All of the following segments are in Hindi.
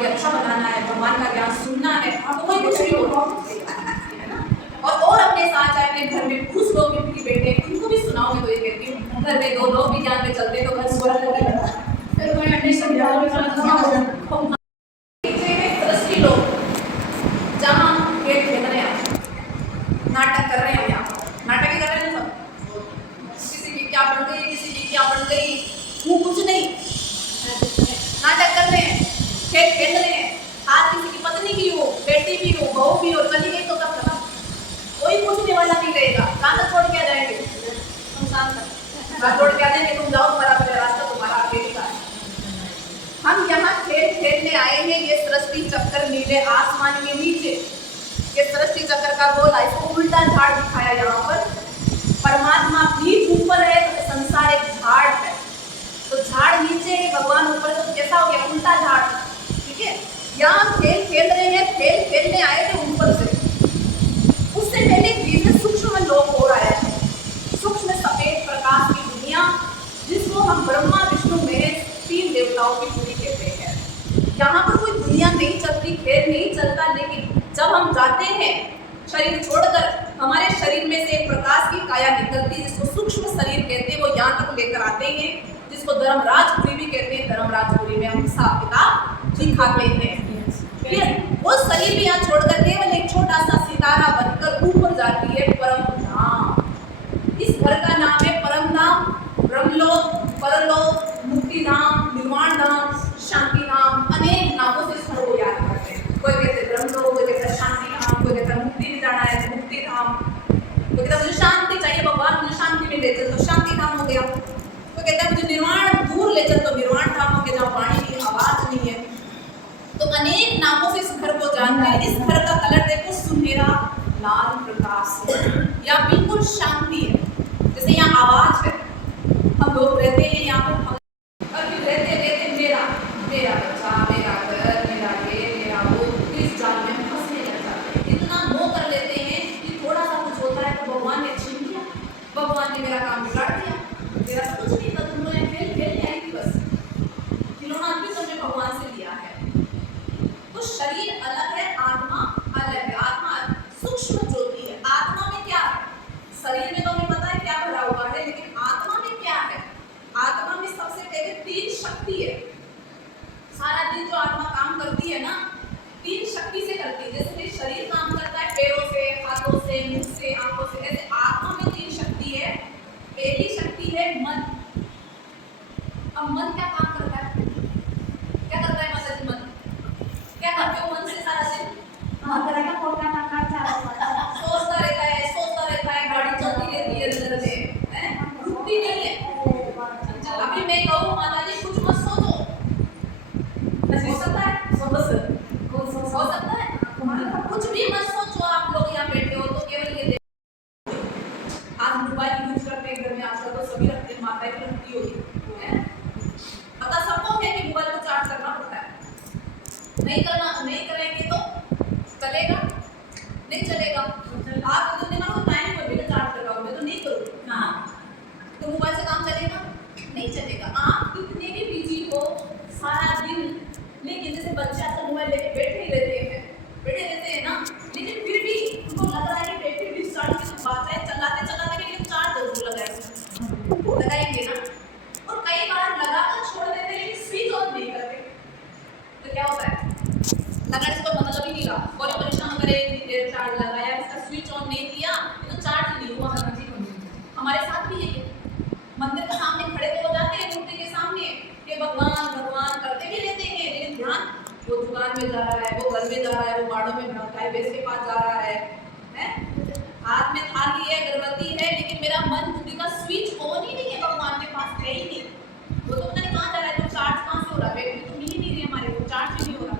के अच्छा बनाना है, भगवान का ज्ञान सुनना है, आपको कोई कुछ भी होगा, है ना। और अपने साथ चाहे अपने घर में कुछ लोग भी बैठे उनको भी सुनाओगे तो ये कहती हूँ, घर में 2 लोग भी ज्ञान में चलते तो घर स्वर्ग हो गया। फिर कोई अन्य शब्द सृष्टि लोग जहाँ खेल खेल रहे हैं, नाटक कर रहे हैं, यहाँ नाटक ही कर रहे हैं सब, किसी की क्या बन गई, किसी की क्या बन गई, वो कुछ नहीं, नाटक कर रहे हैं, खेल खेल रहे हैं, आज किसी की पत्नी की हो, बेटी भी हो, बहू भी हो, चली गई तो सब खत्म, कोई पूछने वाला नहीं रहेगा। कहाँ तक छोड़ के जाएंगे, शमशान तक छोड़ के देंगे, तुम जाओ, तुम्हारा रास्ता तुम्हारा अकेले का है। हम यहाँ खेल खेलने आए हैं, ये सृष्टि चक्कर नीले आसमान के नीचे, ये सृष्टि चक्कर का गोला, इसको उल्टा झाड़ दिखाया यहाँ पर, परमात्मा भी ऊपर है तो संसार एक झाड़ है, तो झाड़ नीचे है, भगवान ऊपर, तो कैसा हो गया, उल्टा झाड़, ठीक है। यहाँ खेल खेल रहे हैं, खेल खेलने आए थे ऊपर से, उससे पहले बीच में सूक्ष्म लोक हो रहा है, सूक्ष्म सफेद प्रकाश की दुनिया, जिसको हम ब्रह्मा विष्णु महेश 3 देवताओं की पूरी कहते हैं। यहाँ पर कोई दुनिया नहीं चलती, खेल नहीं चलता, लेकिन जब हम जाते हैं शरीर छोड़कर, हमारे शरीर में से एक प्रकाश की काया निकलती है, जिसको सूक्ष्म शरीर कहते हैं, वो यहाँ तक लेकर आते हैं, जिसको धर्मराजपुरी भी कहते हैं। धर्मराजपुरी में हम हिसाब किताब दिखाते हैं, फिर वो शरीर भी यहाँ छोड़कर केवल एक छोटा सा सितारा बनकर ऊपर जाती है परम धाम। इस घर का नाम है परम धाम, ब्रह्मलोक, परलोक, मुक्ति धाम, निर्वाण धाम, शांति धाम, अनेक नामों से इस घर को याद करते हैं। कोई कहते ब्रह्मलोक, कोई कहता शांति धाम, कोई कहता मुक्ति में जाना है तो मुक्ति धाम, कोई कहता मुझे शांति चाहिए भगवान, मुझे शांति में ले चल तो शांति धाम हो गया, कोई कहता है मुझे निर्वाण दूर ले चल तो निर्वाण धाम हो गया, जहाँ वाणी की आवाज नहीं है। तो अनेक नामों से इस घर को जानते हैं। इस घर का कलर देखो, सुनहरा लाल प्रकाश है, या बिल्कुल शांति है, जैसे यहाँ आवाज है, हम लोग रहते हैं यहाँ पर, और फिर रहते रहते मेरा मेरा बच्चा, मेरा घर, मेरा ये, मेरा वो, इस जाल में फंसने लग जाते हैं, इतना मोह कर लेते हैं कि थोड़ा सा कुछ होता है तो भगवान ने छीन लिया, भगवान ने मेरा काम बिगाड़ दिया, मेरा कुछ नहीं था, तुम लोग खेल खेलने आई थी बस, खिलौना भी तुमने भगवान से लिया है। तो शरीर अलग है, आत्मा अलग है, आत्मा सूक्ष्म ज्योति है। आत्मा में क्या है, शरीर में तो हमें पता है क्या भरा हुआ है, लेकिन आत्मा में क्या है, आत्मा में सबसे पहले 3 शक्ति है। सारा दिन जो आत्मा काम करती है ना, 3 शक्ति से करती है, जैसे शरीर काम करता है पैरों से, हाथों से, मुंह से, आंखों से, ऐसे आत्मा में 3 शक्ति है। पहली शक्ति है मन। अब मन क्या काम करता है, क्या करता है माता जी, मन क्या करते हो मन से सारा दिन, सोचता रहता है, गाड़ी चलती रहती है अंदर में, रुकती नहीं है। अभी मैं कहूँ माता जी कुछ मत सोचो, हो सकता है, हो सकता है, कुछ भी मत सोचो। आप लोग यहाँ बैठे हो तो केवल ये आज मोबाइल यूज करते हैं घर में, आजकल तो सभी रखते हैं, माता भी रखती होगी, पता सबको है कि मोबाइल को चार्ज करना पड़ता है, नहीं करेंगे तो चलेगा, नहीं चलेगा। आप तो मानो टाइम पर भी चार्ज लगाओ, मैं तो नहीं करूँगा, हाँ तो मोबाइल से काम चलेगा, नहीं चलेगा। आप कितने भी बिजी हो सारा दिन, लेकिन जैसे बच्चे आजकल मोबाइल लेके बैठे रहते हैं ना, लेकिन फिर भी उनको लग रहा है कि बैटरी डिस्चार्ज की बात है, चलाते लेकिन चार्ज जरूर लगाएंगे ना। और कई बार लगाकर छोड़ देते हैं, लेकिन स्विच ऑन नहीं करते, तो क्या होता है, लगाने से कोई मतलब ही नहीं रहा, कोई परेशान करे, इतनी देर चार्ज लगाया, इसका स्विच ऑन नहीं किया तो चार्ज नहीं हुआ। हमारे साथ भी यही है, मंदिर के सामने खड़े तो हो जाते हैं, मूर्ति के सामने कि भगवान भगवान करते भी रहते हैं, लेकिन ध्यान वो दुकान में जा रहा है, वो घर में जा रहा है, वो बाड़ों में गाय भैंस के पास जा रहा है, हाथ में थाली है, अगरबत्ती है, लेकिन मेरा मन बुद्धि का स्विच ऑन ही नहीं है, भगवान के पास है ही नहीं। वो तो पता नहीं कहाँ जा रहा है, तो चार्ज कहाँ से हो रहा है, बैटरी तो मिल ही नहीं रही हमारे को, चार्ज नहीं हो रहा।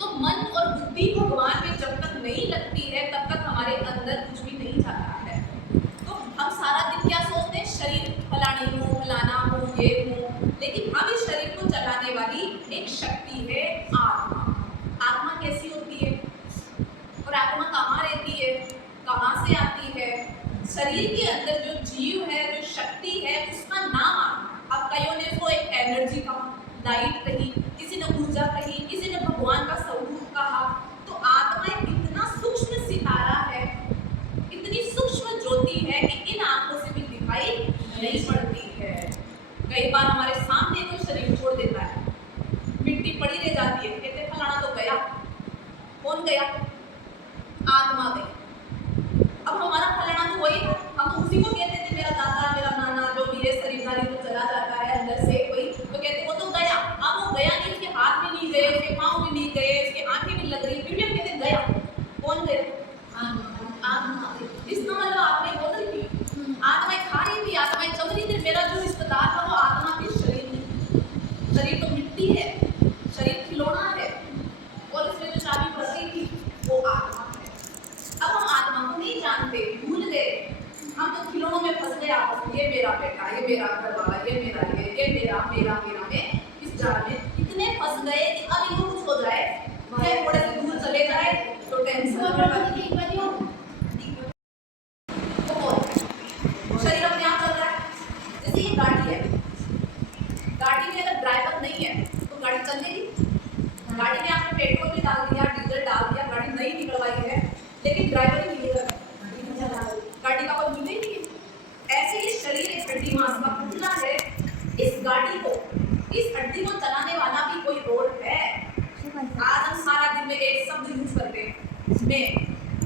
तो मन और बुद्धि भगवान में जब तक नहीं लगती है, तब तक हमारे अंदर कुछ भी नहीं जाता है। तो हम सारा दिन क्या सोचते हैं, शरीर फलानी हूँ, फलाना हूँ, ये हूँ, लेकिन हम इस शरीर को चलाने वाली एक शक्ति है आत्मा। आत्मा कैसी होती है और आत्मा कहाँ रहती है, कहाँ से आती है? शरीर के अंदर जो जीव है, जो शक्ति है, उसका नाम आत्मा। अब कईयों ने उसको एक एनर्जी कहा, लाइट कही, किसी ने ऊर्जा कही, किसी बार हमारे सामने कोई शरीर छोड़ देता है, मिट्टी पड़ी रह जाती है, कहते फलाना तो गया। कौन गया? आत्मा गई। अब हमारा फलाना तो वही था, हम तो उसी को कहते थे, मेरा दादा मेरा नाना जो भी है शरीरधारी तो चला जाता है अंदर से कोई, तो कहते वो तो गया। अब वो गया नहीं, उसके हाथ भी नहीं गए, उसके पाँव भी नहीं गए, उसकी आंखें भी लग रही, फिर भी हम कहते गया। कौन गया? आत्मा। इसका मतलब आत्मा बोल रही थी, आत्मा खा रही थी, आत्मा चल रही थी। मेरा जो रिश्तेदार था वो आत्मा थी, शरीर नहीं। शरीर तो मिट्टी है, शरीर खिलौना है, और इसमें जो चाबी फंस गई थी वो आत्मा है। अब हम आत्मा को नहीं जानते, भूल गए, हम तो खिलौनों में फंस गए आपस में, ये मेरा बेटा, ये मेरा घर वाला, ये मेरा, ये मेरा मेरा मेरा में, इस जाल में इतने फंस गए कि अब इनको कुछ हो जाए, थोड़े से दूर चले जाए तो टेंशन शरीर अपने आप चल रहा है। जैसे ये गाड़ी है, गाड़ी में अगर ड्राइवर नहीं है तो गाड़ी चलेगी? गाड़ी में आपने पेट्रोल भी डाल दिया, डीजल डाल दिया, गाड़ी नई निकलवाई है, लेकिन ड्राइवर ही मिलेगा, गाड़ी का कोई मूल्य नहीं है। ऐसे ही शरीर एक हड्डी मांस का पुतला है। इस गाड़ी को, इस हड्डी को चलाने वाला भी कोई रोल है। आज हम सारा दिन में एक शब्द यूज करते हैं, मैं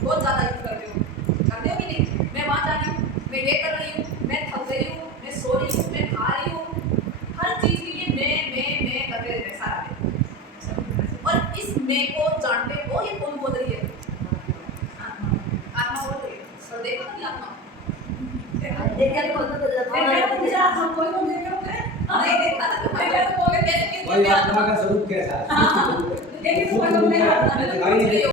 बहुत ज्यादा यूज करते हो कि नहीं? मैं वहां जा रही हूँ, मैं ये कर रही हूँ, मैं थक गई हूँ, मैं सो रही हूँ, मैं खा रही हूँ, हर चीज के लिए मैं करते रहते सारा दिन। और इस मैं को जानते हो ये कौन बोल रही है? आत्मा बोल रही है। और देखो कि आत्मा देखा तो बोलते हम कोई को देखे होते हैं, नहीं देखा तो मैं तो बोले कैसे आत्मा का स्वरूप कैसा है? लेकिन कोई को नहीं